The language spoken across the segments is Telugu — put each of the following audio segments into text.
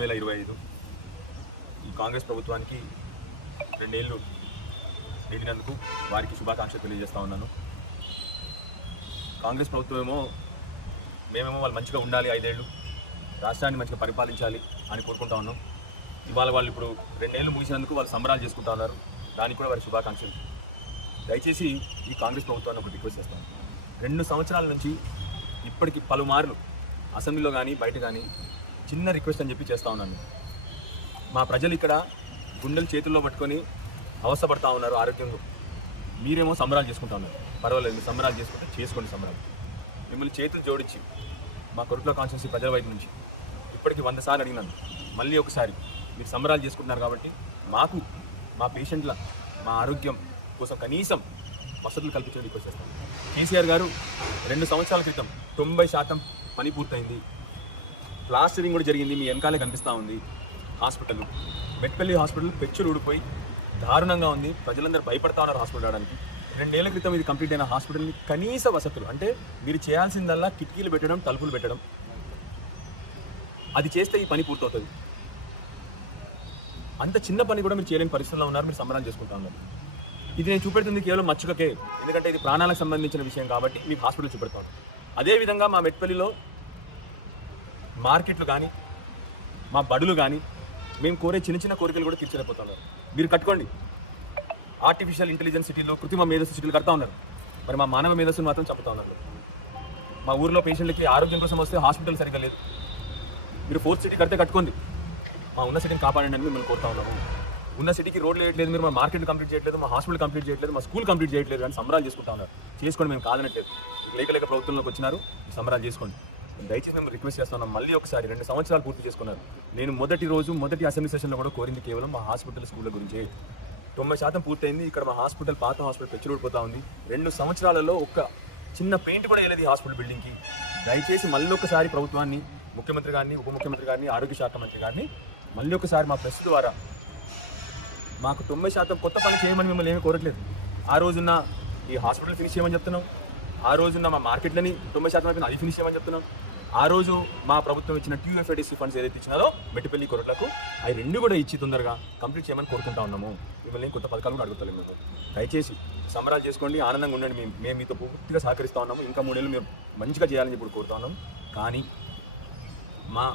2025 ఈ కాంగ్రెస్ ప్రభుత్వానికి 2 ఏళ్ళు నిండినందుకు వారికి శుభాకాంక్షలు తెలియజేస్తా ఉన్నాను. కాంగ్రెస్ ప్రభుత్వం మేమేమో వాళ్ళు మంచిగా ఉండాలి, 5 ఏళ్ళు రాష్ట్రాన్ని మంచిగా పరిపాలించాలి అని కోరుకుంటా ఉన్నాం. ఇవాళ వాళ్ళు ఇప్పుడు 2 ఏళ్ళు ముగిసినందుకు వాళ్ళు సంబరాలు చేసుకుంటా ఉన్నారు. దానికి కూడా వారి శుభాకాంక్షలు. దయచేసి ఈ కాంగ్రెస్ ప్రభుత్వాన్ని ఒక రిక్వెస్ట్ చేస్తాను. 2 సంవత్సరాల నుంచి ఇప్పటికి పలుమార్లు అసెంబ్లీలో కానీ బయట కానీ చిన్న రిక్వెస్ట్ అని చెప్పి చేస్తూ ఉన్నాను. మా ప్రజలు ఇక్కడ గుండెలు చేతుల్లో పట్టుకొని అవస్థపడతా ఉన్నారు ఆరోగ్యంగా. మీరేమో సంబరాలు చేసుకుంటా ఉన్నారు. పర్వాలేదు, మీరు సంబరాలు చేసుకోండి సంబరాలు. మిమ్మల్ని చేతులు జోడించి మా కొరుట్ల కాన్స్టిట్యున్సీ ప్రజల వైపు నుంచి ఇప్పటికి 100 సార్లు అడిగినాను. మళ్ళీ ఒకసారి మీరు సంబరాలు చేసుకుంటున్నారు కాబట్టి మాకు మా పేషెంట్ల మా ఆరోగ్యం కోసం కనీసం వసతులు కల్పించడం రిక్వెస్ట్ చేస్తాను. కేసీఆర్ గారు 2 సంవత్సరాల క్రితం 90% పని పూర్తయింది. ప్లాస్టరింగ్ కూడా జరిగింది. మీ వెనకాలే కనిపిస్తూ ఉంది. హాస్పిటల్ మెట్పల్లి హాస్పిటల్ పెచ్చులు ఊడిపోయి దారుణంగా ఉంది. ప్రజలందరూ భయపడతా ఉన్నారు హాస్పిటల్ రావడానికి. 2 ఏళ్ల క్రితం ఇది కంప్లీట్ అయిన హాస్పిటల్ని కనీస వసతులు అంటే మీరు చేయాల్సిందల్లా కిటికీలు పెట్టడం, తలుపులు పెట్టడం. అది చేస్తే ఈ పని పూర్తవుతుంది. అంత చిన్న పని కూడా మీరు చేయలేని పరిస్థితుల్లో ఉన్నారు. మీరు సంబరాలు చేసుకుంటా ఉన్నారు. ఇది నేను చూపెడుతుంది కేవలం మచ్చుకకే, ఎందుకంటే ఇది ప్రాణాలకు సంబంధించిన విషయం కాబట్టి మీకు హాస్పిటల్ చూపెడతాను. అదేవిధంగా మా మెట్పల్లిలో మార్కెట్లు కానీ మా బడులు కానీ మేము కోరే చిన్న చిన్న కోరికలు కూడా తీర్చలేకపోతున్నారు. మీరు కట్టుకోండి. ఆర్టిఫిషియల్ ఇంటెలిజెన్స్ సిటీలు, కృత్రిమ మేధస్సు సిటీలు కడతా ఉన్నారు. మరి మా మానవ మేధస్సును మాత్రం చంపుతా ఉన్నారు. మా ఊర్లో పేషెంట్లకి ఆరోగ్యం కోసం వస్తే హాస్పిటల్ సరిగ్గా లేదు. మీరు 4th సిటీ కడితే కట్టుకోండి. మా ఉన్న సిటీని కాపాడండి అని మిమ్మల్ని కోరుతా ఉన్నాము. ఉన్న సిటీకి రోడ్లు వేయట్లేదు, మీరు మా మార్కెట్ కంప్లీట్ చేయట్లేదు, మా హాస్పిటల్ కంప్లీట్ చేయట్లేదు, మా స్కూల్ కంప్లీట్ చేయట్లేదు అని సంబరాలు చేసుకుంటా ఉన్నారు. చేసుకోండి, మేము కాదనట్లేదు. లేక ప్రభుత్వంలోకి వచ్చినారు, సంబరాలు చేసుకోండి. దయచేసి మేము రిక్వెస్ట్ చేస్తున్నాం. మళ్ళీ ఒకసారి 2 సంవత్సరాలు పూర్తి చేసుకున్నారు. నేను మొదటి అసెంబ్లీ సెషన్లో కూడా కోరింది కేవలం మా హాస్పిటల్ స్కూళ్ళ గురించి. 90% పూర్తయింది. ఇక్కడ మా హాస్పిటల్ పాత హాస్పిటల్ పెచ్చులూడిపోతా ఉంది. 2 సంవత్సరాలలో ఒక్క చిన్న పెయింట్ కూడా వేయలేదు ఈ హాస్పిటల్ బిల్డింగ్కి. దయచేసి మళ్ళీ ఒకసారి ప్రభుత్వాన్ని, ముఖ్యమంత్రి గారిని, ఉప ముఖ్యమంత్రి గారిని, ఆరోగ్య శాఖ మంత్రి గారిని మళ్ళీ ఒకసారి మా ప్రెస్ ద్వారా మాకు 90% కొత్త పని చేయమని మిమ్మల్ని ఏమీ కోరట్లేదు. ఆ రోజున్న ఈ హాస్పిటల్ ఫినిష్ చేయమని చెప్తున్నాం. ఆ రోజున్న మా మార్కెట్లని 90% అయిపోయింది, అది ఫినిష్ చేయమని చెప్తున్నాం. ఆ రోజు మా ప్రభుత్వం ఇచ్చిన TUFADC ఫండ్స్ ఏదైతే ఇచ్చినారో మెట్టిపల్లి కొరట్లకు అవి 2 కూడా ఇచ్చి తొందరగా కంప్లీట్ చేయమని కోరుకుంటా ఉన్నాము. మిమ్మల్ని కొత్త పథకాలు కూడా అడుగుతలేము. మేము దయచేసి సంబరాలు చేసుకోండి, ఆనందంగా ఉండండి. మేము మీతో పూర్తిగా సహకరిస్తూ ఉన్నాము. ఇంకా 3 ఏళ్ళు మేము మంచిగా చేయాలని ఇప్పుడు కోరుతా ఉన్నాము. కానీ మా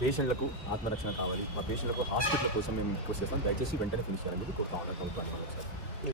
పేషెంట్లకు ఆత్మరక్షణ కావాలి. మా పేషెంట్లకు హాస్పిటల్ కోసం మేము రిక్వెస్ట్ చేస్తాం. దయచేసి వెంటనే ఫినిష్ చేయాలని కోరుతా ఉన్నాం ప్రభుత్వాన్ని.